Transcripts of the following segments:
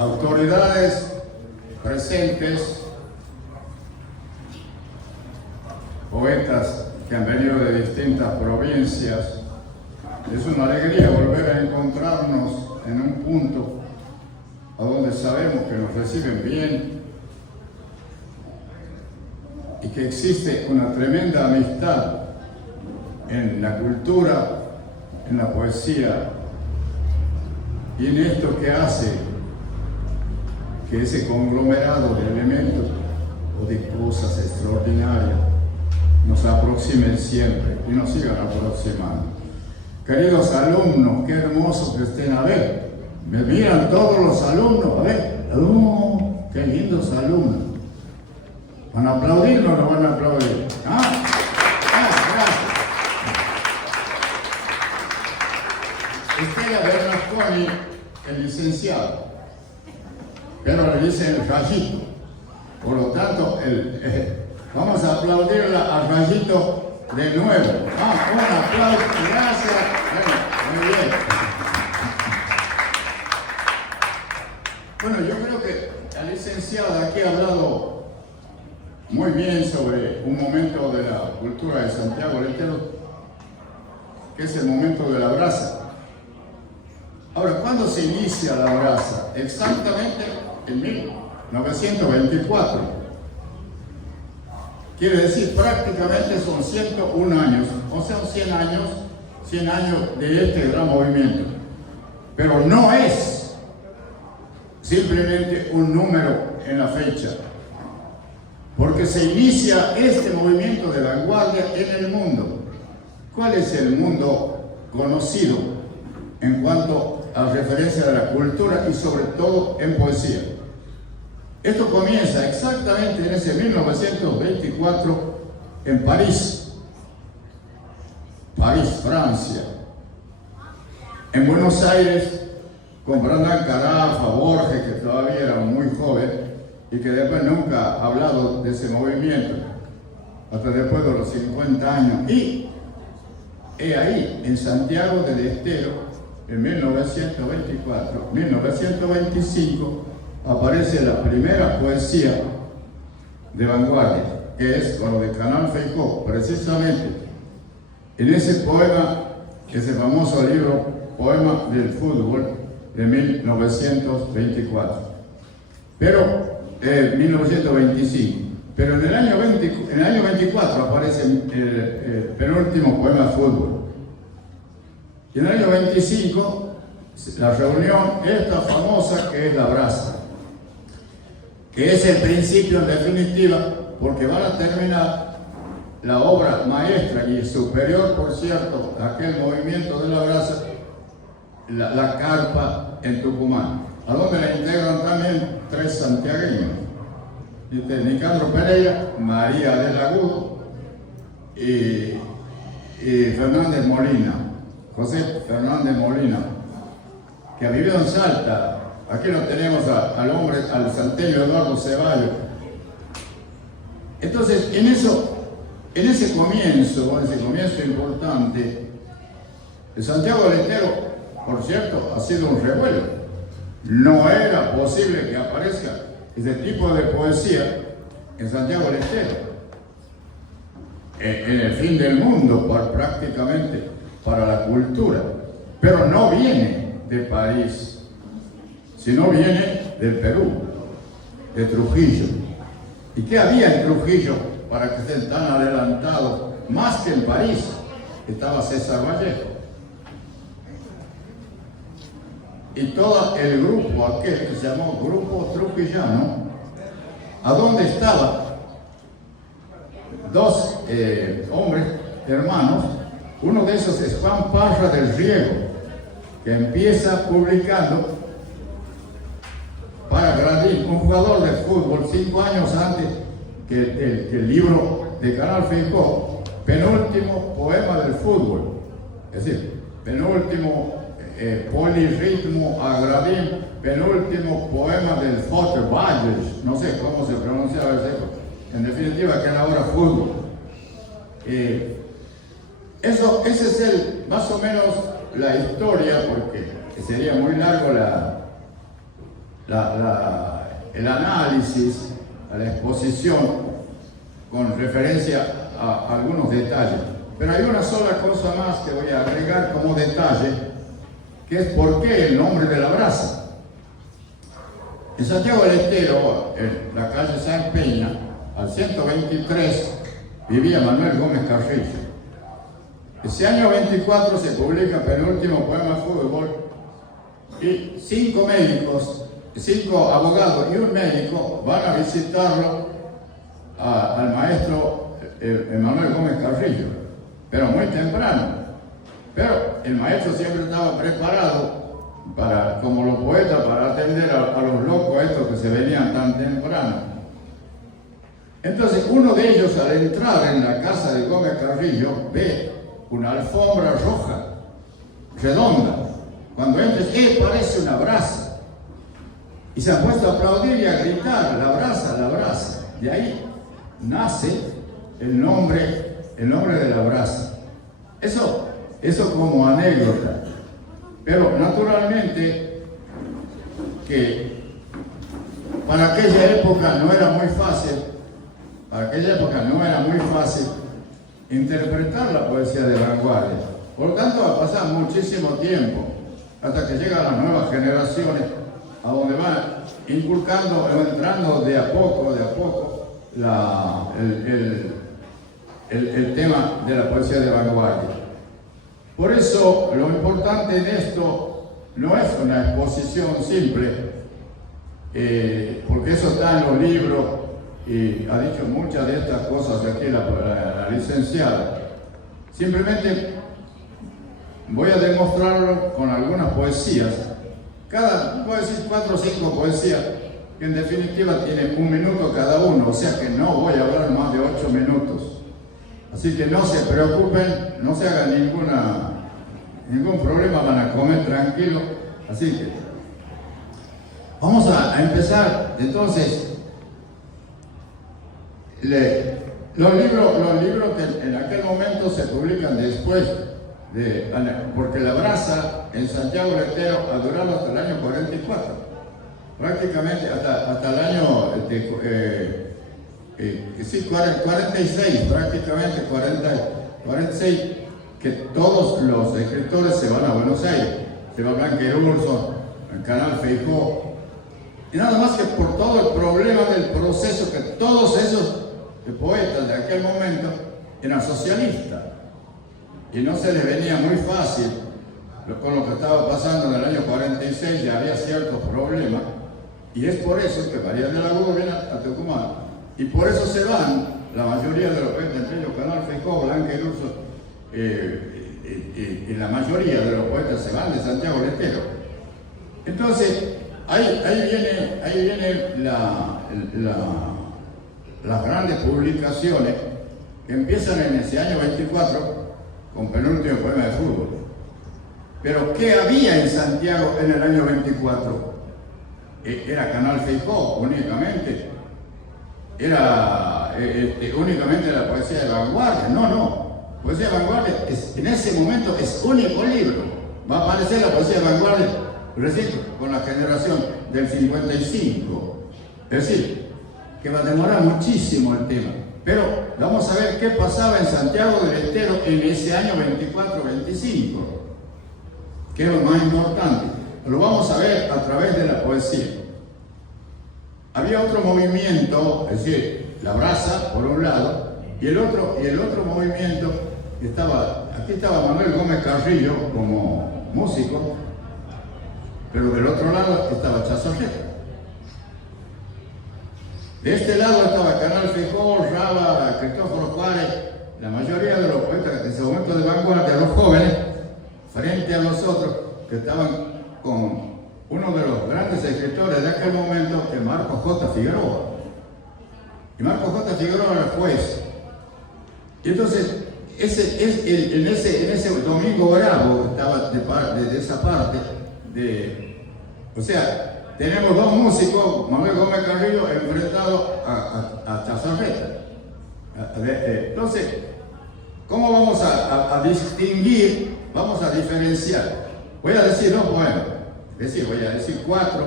autoridades presentes, poetas que han venido de distintas provincias. Es una alegría volver a encontrarnos en un punto a donde sabemos que nos reciben bien y que existe una tremenda amistad en la cultura, en la poesía y en esto que hace que ese conglomerado de elementos o de cosas extraordinarias nos aproximen siempre y nos sigan aproximando. Queridos alumnos, qué hermoso que estén. A ver, me miran todos los alumnos, a ver, qué lindos alumnos. ¿Van a aplaudir o no van a aplaudir? Gracias. Estela Bernasconi, el licenciado, pero le dicen el Rayito. Por lo tanto, vamos a aplaudirla a Rayito de nuevo. Un aplauso, gracias. Bueno, muy bien. Bueno, yo creo que la licenciada aquí ha hablado muy bien sobre un momento de la cultura de Santiago del Estero, que es el momento de la brasa. Ahora, ¿cuándo se inicia la brasa? Exactamente en 1924. Quiere decir, prácticamente son 101 años, o sea, 100 años de este gran movimiento. Pero no es simplemente un número en la fecha, porque se inicia este movimiento de vanguardia en el mundo. ¿Cuál es el mundo conocido en cuanto a referencia de la cultura y sobre todo en poesía? Esto comienza exactamente en ese 1924 en París, Francia. En Buenos Aires, con Brandán Carafa, Borges, que todavía era muy joven y que después nunca ha hablado de ese movimiento, hasta después de los 50 años. Y ahí, en Santiago del Estero, en 1925, aparece la primera poesía de vanguardia, que es con lo de Canal Feijó, precisamente en ese poema, ese famoso libro, Poema del Fútbol, de 1924. Pero, 1925. Pero en el año 24 aparece el penúltimo poema de fútbol. Y en el año 25, la reunión esta famosa que es la brasa, que es el principio en definitiva, porque van a terminar la obra maestra y superior, por cierto, a aquel movimiento de la brasa, la carpa en Tucumán, a donde la integran también 3 santiagueños, Nicandro Pereira, María del Agudo y Fernández Molina, José Fernández Molina, que ha vivido en Salta. Aquí lo tenemos al hombre, al salteño Eduardo Ceballos. Entonces, en ese comienzo importante, el Santiago del Estero, por cierto, ha sido un revuelo. No era posible que aparezca ese tipo de poesía en Santiago del Estero, en el fin del mundo, prácticamente para la cultura. Pero no viene de París, sino viene del Perú, de Trujillo. ¿Y qué había en Trujillo para que estén tan adelantados? Más que en París, estaba César Vallejo. Y todo el grupo aquel que se llamó Grupo Trujillano, ¿a dónde estaban? 2 hombres, hermanos. Uno de esos es Juan Parra del Riego, que empieza publicando para Gradín, un jugador de fútbol, 5 años antes que el libro de Canal Feijó, penúltimo poema del fútbol, es decir, penúltimo polirritmo a Gradín, penúltimo poema del Foteball, no sé cómo se pronunciaba ese, en definitiva que era ahora fútbol. Ese es más o menos la historia, porque sería muy largo el análisis, a la exposición con referencia a algunos detalles. Pero hay una sola cosa más que voy a agregar como detalle, que es por qué el nombre de la brasa. En Santiago del Estero, en la calle San Peña, al 123, vivía Manuel Gómez Carrillo. Ese año 24 se publica Penúltimo Poema Fútbol y 5 médicos, 5 abogados y un médico van a visitarlo al maestro Manuel Gómez Carrillo, pero muy temprano. Pero el maestro siempre estaba preparado como los poetas para atender a los locos estos que se venían tan temprano. Entonces uno de ellos, al entrar en la casa de Gómez Carrillo, ve una alfombra roja, redonda. Cuando entra, parece una brasa. Y se ha puesto a aplaudir y a gritar, la brasa, la brasa. De ahí nace el nombre de la brasa. Eso como anécdota. Pero naturalmente que para aquella época no era muy fácil interpretar la poesía de vanguardia. Por lo tanto, va a pasar muchísimo tiempo hasta que llegan las nuevas generaciones, a donde van inculcando o entrando de a poco el tema de la poesía de vanguardia. Por eso, lo importante en esto no es una exposición simple, porque eso está en los libros, y ha dicho muchas de estas cosas aquí la licenciada. Simplemente voy a demostrarlo con algunas poesías. Puedo decir 4 o 5 poesías, que en definitiva tienen 1 minuto cada uno, o sea que no voy a hablar más de 8 minutos. Así que no se preocupen, no se hagan ningún problema, van a comer tranquilo. Así que vamos a empezar. Entonces, los libros que en aquel momento se publican después, porque la brasa en Santiago del Estero ha durado hasta el año 44, prácticamente hasta el año 46, prácticamente 46, que todos los escritores se van a Buenos Aires, se va a Blanquerurso, al Canal Feijó, y nada más que por todo el problema del proceso, que todos esos poetas de aquel momento eran socialistas y no se les venía muy fácil con lo que estaba pasando en el año 46. Ya había ciertos problemas, y es por eso que María de la Hugo viene a Tucumán, y por eso se van la mayoría de los poetas, entre ellos Canal Feijó, Blanquerurso, y la mayoría de los poetas se van de Santiago del Estero. Entonces ahí viene las grandes publicaciones que empiezan en ese año 24 con Penúltimo Poema de Fútbol. Pero ¿qué había en Santiago en el año 24? Era Canal Feijó únicamente, era únicamente la poesía de vanguardia. No, poesía de vanguardia en ese momento es único libro. Va a aparecer la poesía de vanguardia recién con la generación del 55. Es decir, que va a demorar muchísimo el tema. Pero vamos a ver qué pasaba en Santiago del Estero en ese año 24-25, que es lo más importante. Lo vamos a ver a través de la poesía. Había otro movimiento, es decir, la brasa por un lado, y el otro movimiento aquí estaba Manuel Gómez Carrillo como músico, pero del otro lado estaba Chazarreta. De este lado estaba Canal Feijó, Raba, Cristóforo Juárez, la mayoría de los poetas en ese momento de vanguardia, los jóvenes, frente a los otros que estaban con uno de los grandes escritores de aquel momento, que es Marcos J. Figueroa. Y Marcos J. Figueroa era juez. Y entonces, en ese Domingo Bravo estaba de esa parte, o sea, tenemos 2 músicos, Manuel Gómez Carrillo, enfrentados a Chazarreta. Entonces, ¿cómo vamos a distinguir, vamos a diferenciar? Voy a decir 2 poemas, es decir, voy a decir 4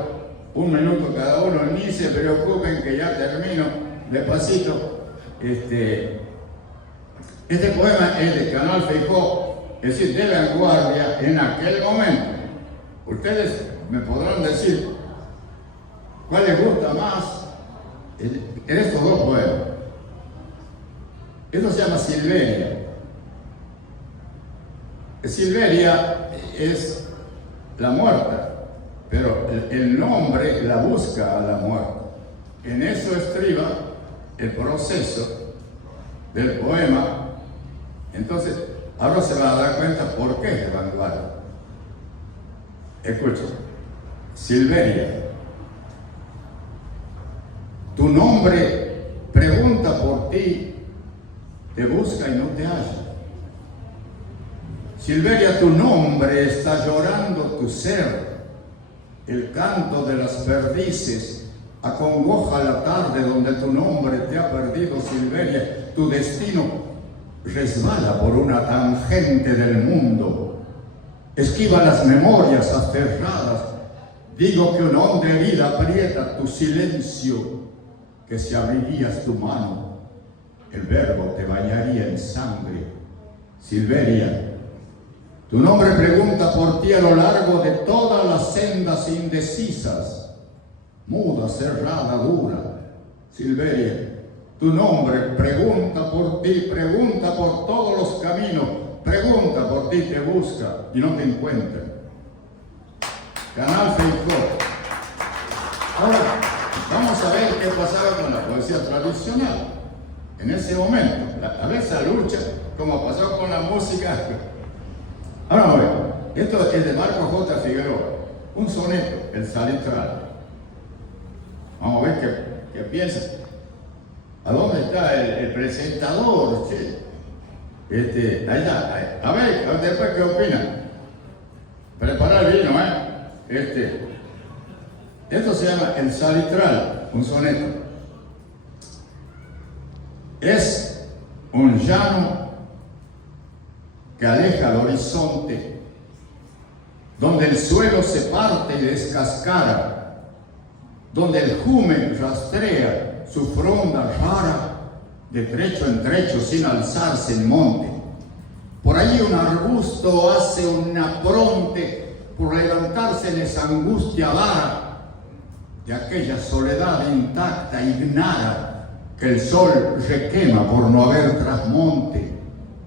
un minuto cada uno, ni se preocupen que ya termino despacito. Este poema es de Canal Feijó, es decir, de vanguardia en aquel momento. Ustedes me podrán decir cuál les gusta más en estos dos poemas. Esto se llama Silveria. Silveria es la muerta, pero el nombre la busca a la muerte. En eso estriba el proceso del poema. Entonces, ahora se van a dar cuenta por qué es de vanguardia. Escuchen, Silveria, tu nombre pregunta por ti, te busca y no te halla. Silveria, tu nombre está llorando tu ser, el canto de las perdices acongoja la tarde donde tu nombre te ha perdido. Silveria, tu destino resbala por una tangente del mundo, esquiva las memorias aferradas. Digo que una honda herida aprieta tu silencio, que si abrirías tu mano, el verbo te bañaría en sangre. Silveria, tu nombre pregunta por ti a lo largo de todas las sendas indecisas, muda, cerrada, dura. Silveria, tu nombre pregunta por ti, pregunta por todos los caminos, pregunta por ti, te busca y no te encuentra. Canal Feijó. Ahora, vamos a ver qué pasaba con la poesía tradicional en ese momento, a ver esa lucha, como pasó con la música. Ahora vamos a ver, esto es de Marco J. Figueroa, un soneto, El Salitral. Vamos a ver qué piensa. ¿A dónde está el presentador? Che? Ahí está. A ver, después qué opinan. Preparar el vino, Esto se llama El Salitral, un soneto. Es un llano que aleja el horizonte, donde el suelo se parte y descascara, donde el jumen rastrea su fronda rara de trecho en trecho sin alzarse el monte. Por allí un arbusto hace un apronte por levantarse en esa angustia vara de aquella soledad intacta, ignara, que el sol requema por no haber trasmonte.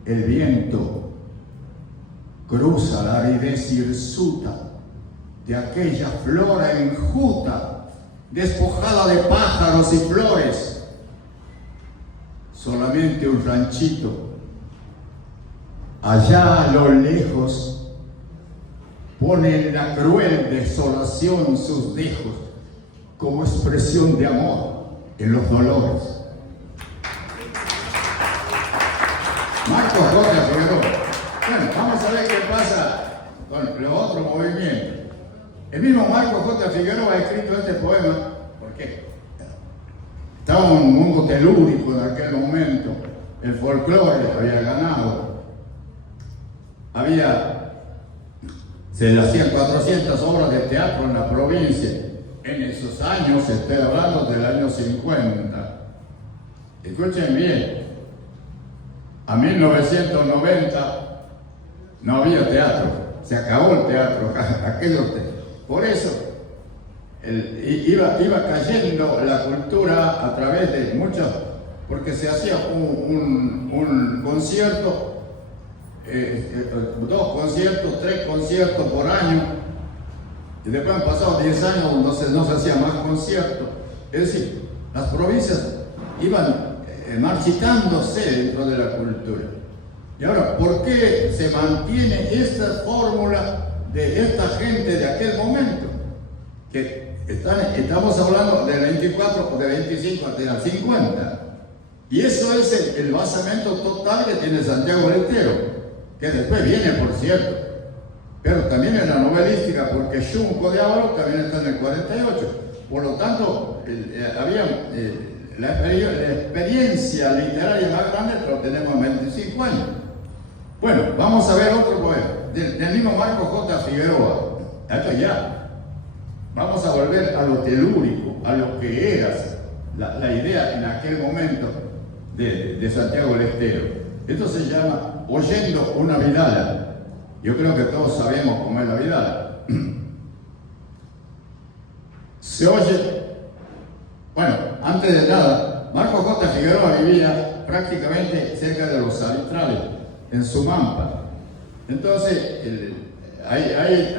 El viento cruza la aridez hirsuta de aquella flora enjuta, despojada de pájaros y flores. Solamente un ranchito, allá a lo lejos, pone en la cruel desolación sus dejos, como expresión de amor en los dolores. Marco J. Figueroa. Bueno, vamos a ver qué pasa con los otros movimientos. El mismo Marco J. Figueroa ha escrito este poema porque estaba en un mundo telúrico en aquel momento. El folclore había ganado. Se le hacían 400 obras de teatro en la provincia. En esos años, estoy hablando del año 50. Escuchen bien, a 1990 no había teatro, se acabó el teatro, por eso iba cayendo la cultura a través de muchos, porque se hacía un concierto, 2 conciertos, 3 conciertos por año, y después han pasado 10 años donde no se hacía más conciertos. Es decir, las provincias iban marchitándose dentro de la cultura. Y ahora, ¿por qué se mantiene esta fórmula de esta gente de aquel momento? Que estamos hablando de 24 o de 25 hasta de 50. Y eso es el basamento total que tiene Santiago Letero, que después viene, por cierto. Pero también en la novelística, porque Junco de Oro también está en el 48. Por lo tanto, la experiencia literaria más grande lo tenemos en 25 años. Bueno, vamos a ver otro poema, del mismo Marco J. Figueroa. Esto ya. Vamos a volver a lo telúrico, a lo que era la idea en aquel momento de Santiago del Estero. Esto se llama oyendo una vidala. Yo creo que todos sabemos cómo es la vidala. Se oye, bueno, antes de nada, Marcos Costa Figueroa vivía prácticamente cerca de los Salitrales, en Sumampa. Entonces,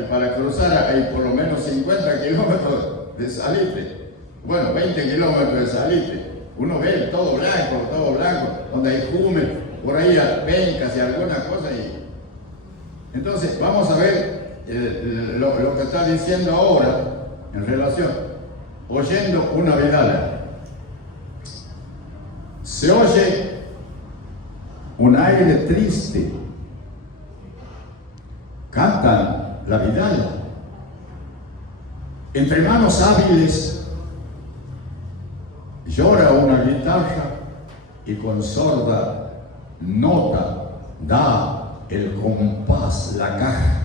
para cruzar hay por lo menos 50 kilómetros de salitre. Bueno, 20 kilómetros de salitre. Uno ve todo blanco, donde hay jume, por ahí hay pencas y alguna cosa. Entonces, vamos a ver lo que está diciendo ahora en relación, oyendo una vidala. Se oye un aire triste, cantan la vidala. Entre manos hábiles llora una guitarra y con sorda nota da el compás, la caja.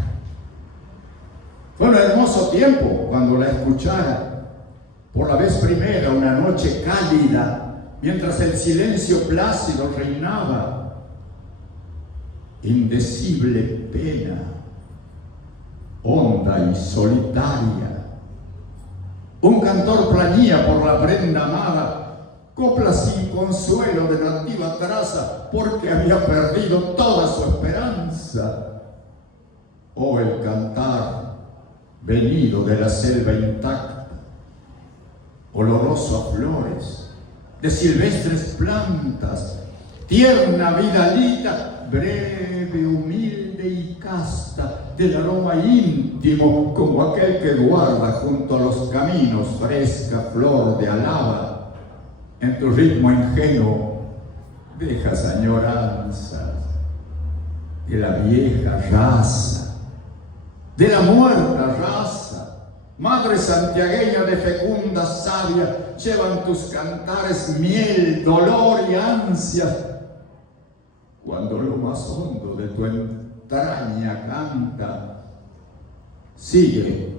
Fue un hermoso tiempo cuando la escuchara por la vez primera, una noche cálida, mientras el silencio plácido reinaba. Indecible pena, honda y solitaria. Un cantor plañía por la prenda amada, copla sin consuelo de nativa traza, porque había perdido toda su esperanza. Oh, el cantar venido de la selva intacta, oloroso a flores, de silvestres plantas, tierna vidalita, breve, humilde y casta, del aroma íntimo como aquel que guarda junto a los caminos fresca flor de alaba. En tu ritmo ingenuo dejas añoranzas de la vieja raza, de la muerta raza. Madre santiagueña de fecunda savia, llevan tus cantares miel, dolor y ansia. Cuando lo más hondo de tu entraña canta, sigue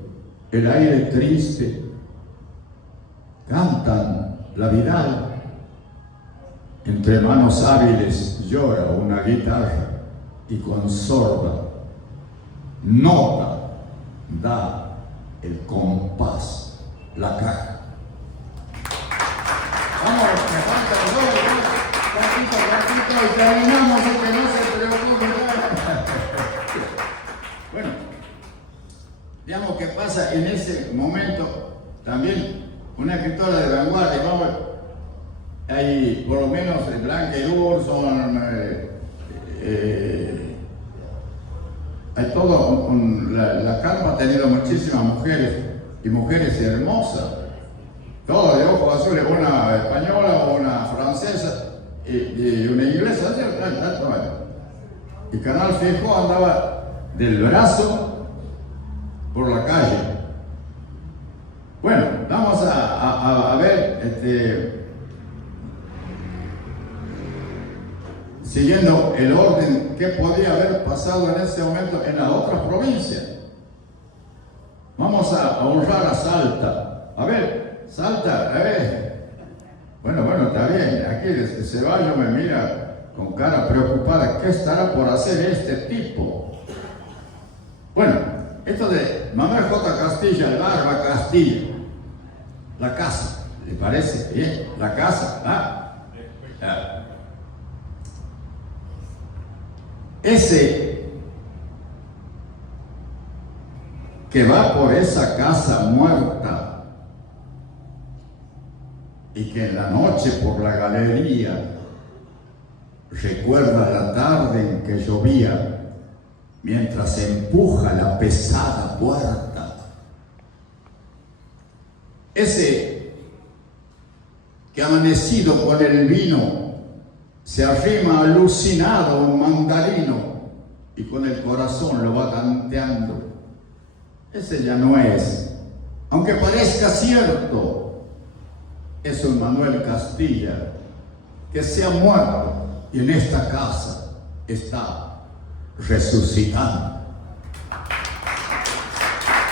el aire triste, cantan la vidala. Entre manos hábiles llora una guitarra y con sorda nota da el compás, la caja. Vamos, me faltan dos, ratito, y terminamos, y que no se preocupe. Bueno, digamos que pasa en ese momento también una escritora de vanguardia, vamos, hay por lo menos Blanca y Durson, hay todo, la Carpa ha tenido muchísimas mujeres, y mujeres hermosas, todas de ojos azules, una española, una francesa y una inglesa, y Canal Fijo andaba del brazo por la calle. Bueno, vamos a ver, siguiendo el orden que podía haber pasado en ese momento en las otras provincias. Vamos a honrar a Salta. A ver, Salta, a ver. Bueno, está bien. Aquí desde Ceballos me mira con cara preocupada. ¿Qué estará por hacer este tipo? Bueno, esto de Manuel J. Castilla, el Barba Castilla. La casa, ¿le parece? Bien, la casa. Ese que va por esa casa muerta y que en la noche por la galería recuerda la tarde en que llovía mientras empuja la pesada puerta. Ese que amanecido con el vino se arrima alucinado a un mandarino y con el corazón lo va tanteando. Ese ya no es, aunque parezca cierto, es un Manuel Castilla que se ha muerto y en esta casa está resucitando.